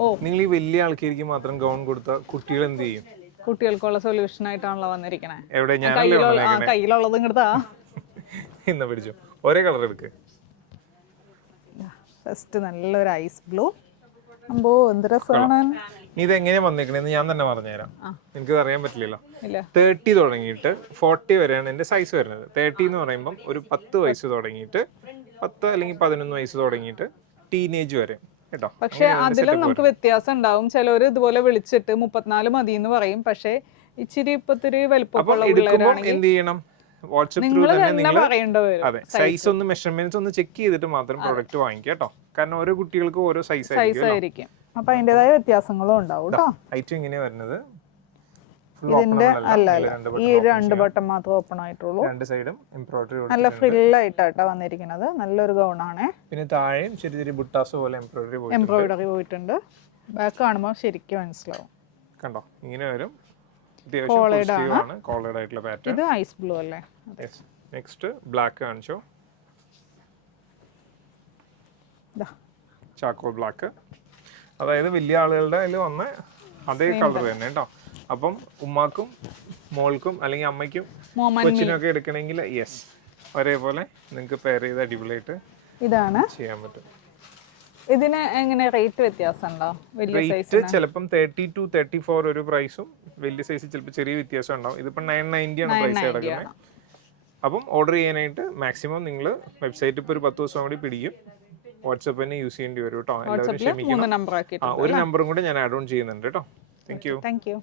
ഓ നിങ്ങൾ ഈ വലിയ ആൾക്കാർക്ക് മാത്രം ഗൗൺ കൊടുത്ത കുട്ടികൾ എന്ത് ചെയ്യും? കുട്ടികൾക്കുള്ള സൊല്യൂഷൻ ആയിട്ടാണല്ലോ വന്നിരിക്കണേ. എവിടെ ഞാനല്ലേ വന്നേക്കണേ? കയ്യിലുള്ളത് ഇങ്ങോട്ടാ. ഇന്ന് പിടിച്ചു. ഒരേ കളർ എടുക്ക്. ഫസ്റ്റ് നല്ലൊരു ഐസ് ബ്ലൂ. അമ്പോ എന്ത് രസമാണ്. നീ ഇത് എങ്ങനെയാ വന്നേക്കണേന്ന് ഞാൻ തന്നെ പറഞ്ഞുതരാം. എനിക്കത് അറിയാൻ പറ്റില്ലല്ലോ. ഇല്ല 30 തുടങ്ങിയിട്ട് 40 വരെയാണ് എൻ്റെ സൈസ് വരുന്നത്. 30 എന്ന് പറയുമ്പം ഒരു 10 വയസ്സ് തുടങ്ങിയിട്ട് 10 അല്ലെങ്കിൽ 11 വയസ്സ് തുടങ്ങിയിട്ട് ടീനേജ് വരെ കേട്ടോ. പക്ഷെ അതിലും നമുക്ക് വ്യത്യാസം ഉണ്ടാവും. ചിലവർ ഇതുപോലെ വിളിച്ചിട്ട് 34 മതി എന്ന് പറയും. പക്ഷെ ഇച്ചിരി ഇപ്പത്തിരി വലുപ്പമുള്ള പിള്ളേരാണെങ്കിൽ എന്ത് ചെയ്യണം? വാട്സ്ആപ്പ് ത്രൂ നിങ്ങൾ തന്നെ തന്നെ നിങ്ങൾ പറയേണ്ടി വരും. അതെ സൈസ് ഒന്ന് മെഷർമെന്റ്സ് ഒന്ന് ചെക്ക് ചെയ്തിട്ട് മാത്രം പ്രൊഡക്റ്റ് വാങ്ങിക്കുക കേട്ടോ. കാരണം ഓരോ കുട്ടികൾക്കും ഓരോ സൈസ് ആയിരിക്കും. അപ്പൊ അതിൻ്റെതായ വ്യത്യാസങ്ങളും ഉണ്ടാവും കേട്ടോ. ഐറ്റം ഇങ്ങനെയാ വരുന്നത്. ഇതിന്റെ അല്ല ഈ 2 ബട്ടൺ മാത്രമേ ഓപ്പൺ ആയിട്ടുള്ളൂ. രണ്ട് സൈഡും എംബ്രോയിഡറി നല്ല ഫ്രില്ലായിട്ടാണ് വന്നിരിക്കുന്നത്. നല്ലൊരു ഗൗണാണ്. പിന്നെ താഴെയും ചെറിയ ചെറിയ ബുട്ടാസ് പോലെ എംബ്രോയിഡറി പോയിട്ടുണ്ട്. ബാക്ക് കാണുമ്പോൾ ശരിക്കും മനസ്സിലാവും. കണ്ടോ ഇങ്ങനെ വരും. കോളേഡ് ആയിട്ടുള്ള പാറ്റേൺ. ഇത് ഐസ് ബ്ലൂ അല്ലേ? നെക്സ്റ്റ് ബ്ലാക്ക് കാണിച്ചോ. ചാക്കോൾ ബ്ലാക്ക്, അതായത് വലിയ ആളുകളുടെ അതിൽ വന്ന അതേ കളർ തന്നെ കേട്ടോ. അപ്പം ഉമ്മാക്കും മോൾക്കും അല്ലെങ്കിൽ അമ്മയ്ക്കും കൊച്ചിനൊക്കെ എടുക്കണമെങ്കിൽ യെസ് ഒരേപോലെ നിങ്ങൾക്ക് പെയർ ചെയ്ത് അടിപൊളിയായിട്ട് ഇതാണ് ചെയ്യാൻ പറ്റും. ഇതിന് എങ്ങനെ റേറ്റ് വ്യത്യാസം ഉണ്ടോ? റേറ്റ് ചിലപ്പം 30 to 34 ഒരു പ്രൈസും വലിയ സൈസ് ചിലപ്പോൾ ചെറിയ വ്യത്യാസം ഉണ്ടാവും. ഇതിപ്പോൾ 990 ആണ് പ്രൈസ് കിടക്കുന്നത്. അപ്പം ഓർഡർ ചെയ്യാനായിട്ട് മാക്സിമം നിങ്ങൾ വെബ്സൈറ്റ് ഇപ്പോൾ ഒരു 10 ദിവസം കൂടി പിടിക്കും. വാട്സാപ്പ് തന്നെ യൂസ് ചെയ്യേണ്ടി വരും കേട്ടോ. എല്ലാവരും ക്ഷമിക്കണം. ഒരു നമ്പറും കൂടെ ഞാൻ ആഡ് ഓൺ ചെയ്യുന്നുണ്ട് കേട്ടോ. Thank you.